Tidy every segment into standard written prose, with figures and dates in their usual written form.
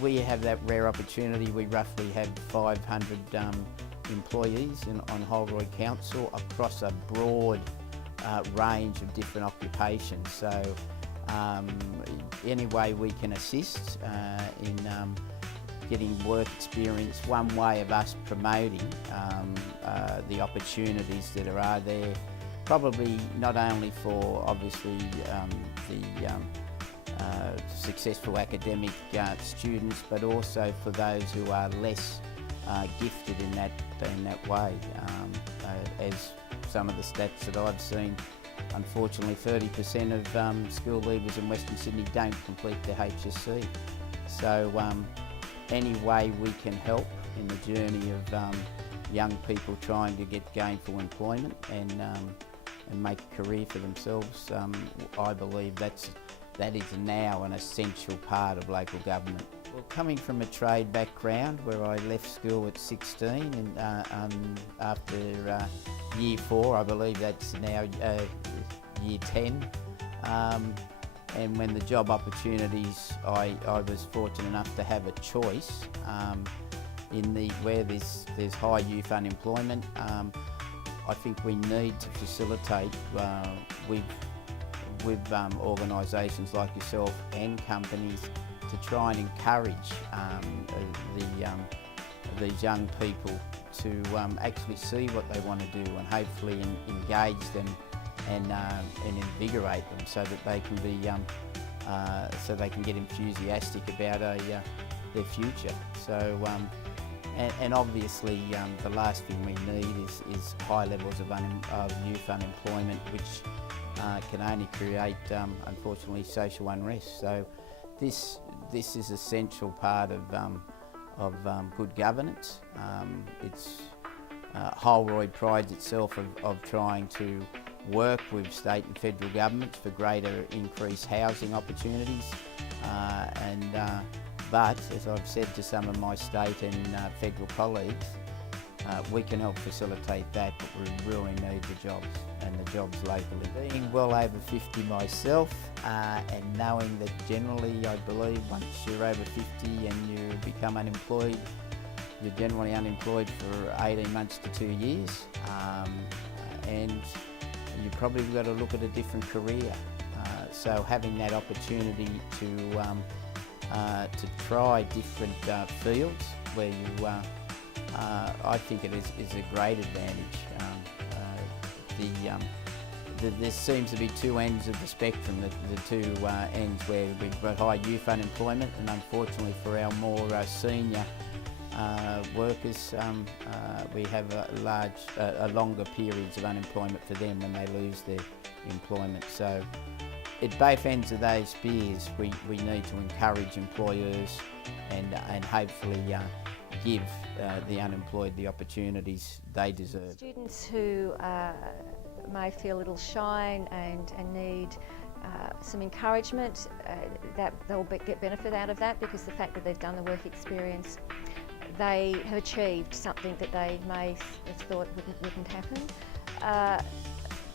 we have that rare opportunity. We roughly have 500 employees on Holroyd Council across a broad range of different occupations. So any way we can assist in getting work experience, one way of us promoting the opportunities that are there, probably not only for obviously the successful academic students, but also for those who are less gifted in that way. As some of the stats that I've seen, unfortunately 30% of school leavers in Western Sydney don't complete their HSC. So any way we can help in the journey of young people trying to get gainful employment and make a career for themselves, I believe that is now an essential part of local government. Well, coming from a trade background where I left school at 16 and after year 4, I believe that's now year 10, and when the job opportunities, I was fortunate enough to have a choice where there's high youth unemployment. I think we need to facilitate with organisations like yourself and companies to try and encourage these young people to actually see what they want to do and hopefully engage them and invigorate them so that they can be so they can get enthusiastic about their future. So and obviously the last thing we need is high levels of youth unemployment, which can only create unfortunately social unrest. So this is an essential part of good governance. Holroyd prides itself of trying to work with state and federal governments for greater increased housing opportunities, but as I've said to some of my state and federal colleagues, we can help facilitate that, but we really need the jobs and the jobs locally. Being well over 50 myself and knowing that generally I believe once you're over 50 and you become unemployed, you're generally unemployed for 18 months to 2 years, and you probably got to look at a different career. So having that opportunity to try different fields where you I think it is a great advantage. There seems to be two ends of the spectrum, the two ends where we've got high youth unemployment, and unfortunately for our more senior workers, we have longer periods of unemployment for them when they lose their employment. So at both ends of those spears, we need to encourage employers and hopefully give the unemployed the opportunities they deserve. Students who may feel a little shy and need some encouragement, that they'll get benefit out of that, because the fact that they've done the work experience, they have achieved something that they may have thought wouldn't happen.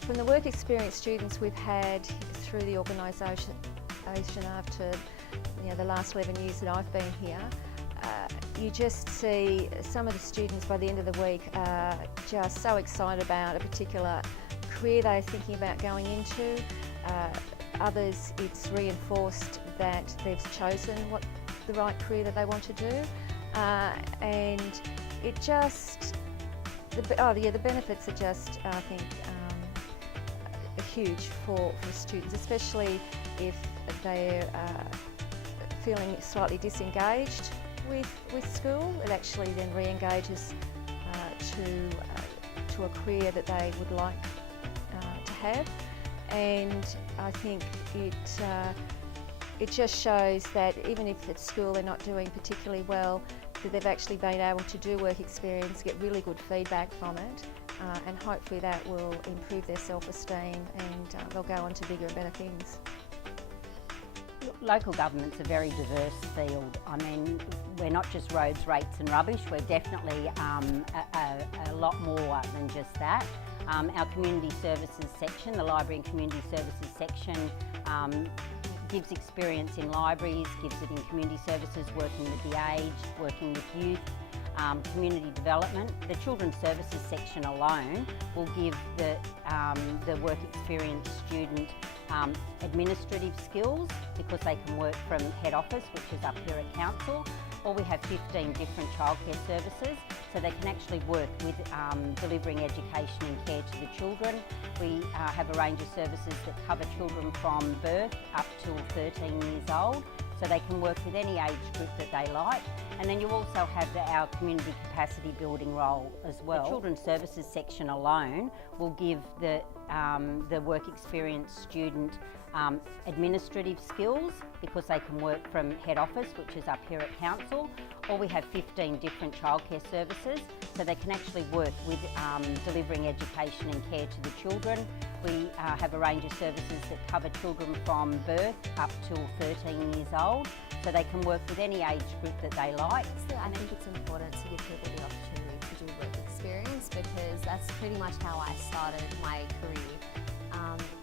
From the work experience students we've had through the organisation after the last 11 years that I've been here, you just see some of the students by the end of the week are just so excited about a particular career they're thinking about going into. Others, it's reinforced that they've chosen the right career that they want to do, and it just, the benefits are just, I think, huge for students, especially if they're feeling slightly disengaged with school. It actually then re-engages to a career that they would like to have, and I think it just shows that even if at school they're not doing particularly well, that they've actually been able to do work experience, get really good feedback from it, and hopefully that will improve their self-esteem and they'll go on to bigger and better things. Local government's a very diverse field. I mean, we're not just roads, rates and rubbish, we're definitely a lot more than just that. Our community services section, the library and community services section, gives experience in libraries, gives it in community services, working with the aged, working with youth, community development. The Children's Services section alone will give the work experience student administrative skills, because they can work from head office, which is up here at council, or we have 15 different childcare services, so they can actually work with delivering education and care to the children. We have a range of services that cover children from birth up till 13 years old, so they can work with any age group that they like. And then you also have our community capacity building role as well. The Children's Services section alone will give the work experience student administrative skills, because they can work from head office, which is up here at council, or we have 15 different childcare services, so they can actually work with delivering education and care to the children. We have a range of services that cover children from birth up till 13 years old, so they can work with any age group that they like. So I think it's important to give people the opportunity to do work experience, because that's pretty much how I started my career.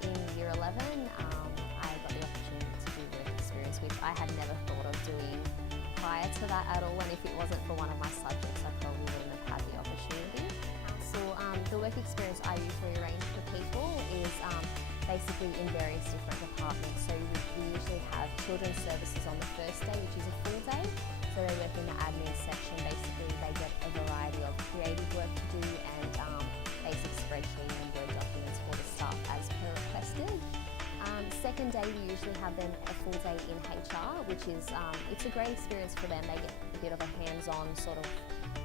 In year 11, I got the opportunity to do work experience, which I had never thought of doing prior to that at all, and if it wasn't for one of my subjects, I probably wouldn't have had the opportunity. So the work experience I usually arrange for people is basically in various different departments. So we usually have children's services on the first day, which is a full day. So they work in the admin section. Basically, they get a variety of creative work to do and basic spreadsheet and Word documents for the staff as per requested. Second day, we usually have them a full day in HR, which is it's a great experience for them. They get a bit of a hands-on sort of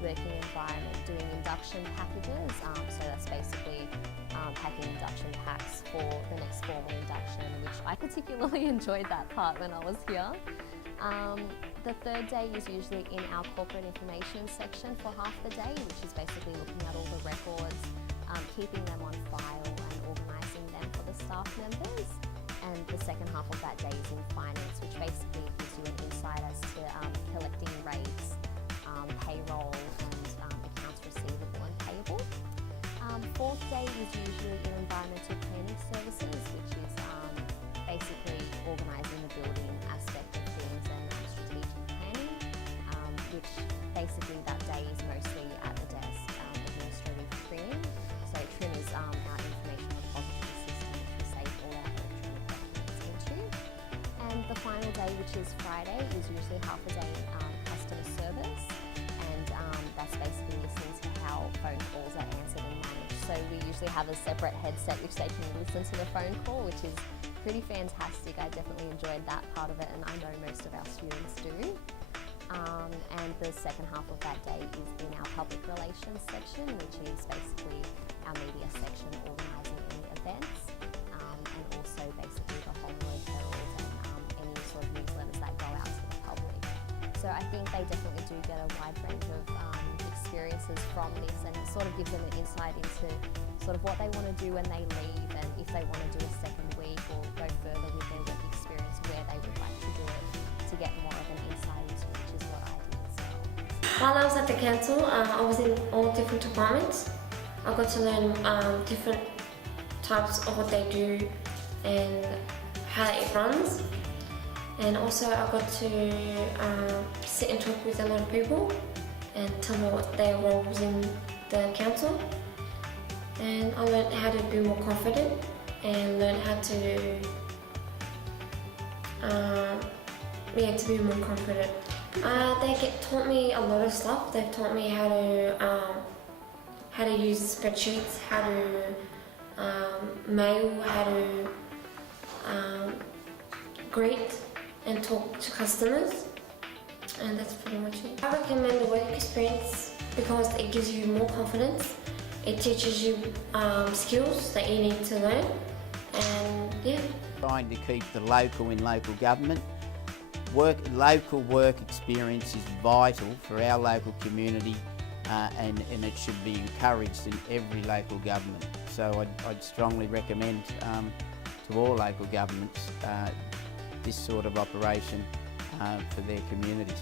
working environment, doing induction packages. So that's basically packing induction packs for the next formal induction, which I particularly enjoyed that part when I was here. The third day is usually in our corporate information section for half the day, which is basically looking at all the records, keeping them on file and organising them for the staff members. And the second half of that day is in finance, which basically gives you an insight as to collecting rates, payroll and accounts receivable and payable. Fourth day is usually in environmental planning services, which is basically organising the building aspect of things and strategic planning, which basically that day is mostly at the desk, administrative trim. So trim is our information repository system, which we save all our electronic documents into. And the final day, which is Friday, is usually half a day in customer service, and that's basically listening to how phone calls are answered and managed. So we usually have a separate headset which they can listen to the phone call, which is pretty fantastic. I definitely enjoyed that part of it, and I know most of our students do. And the second half of that day is in our public relations section, which is basically our media section, organising any events, and also basically the Holroyd Herald and any sort of newsletters that go out to the public. So I think they definitely do get a wide range of experiences from this, and it sort of gives them an insight into sort of what they want to do when they leave, and if they want to do a second week or go further with their work experience, where they would like to do it, to get more of an insight into, which is what I did as well. While I was at the council, I was in all different departments. I got to learn different types of what they do and how it runs. And also I got to sit and talk with a lot of people and tell them what their role was in the council. And I learned how to be more confident and learn how to be more confident. They taught me a lot of stuff. They've taught me how to use spreadsheets, how to mail, how to greet and talk to customers, and that's pretty much it. I recommend the work experience because it gives you more confidence. It teaches you skills that you need to learn, and yeah. Trying to keep the local in local government. Local work experience is vital for our local community, and it should be encouraged in every local government. So I'd strongly recommend to all local governments this sort of operation for their communities.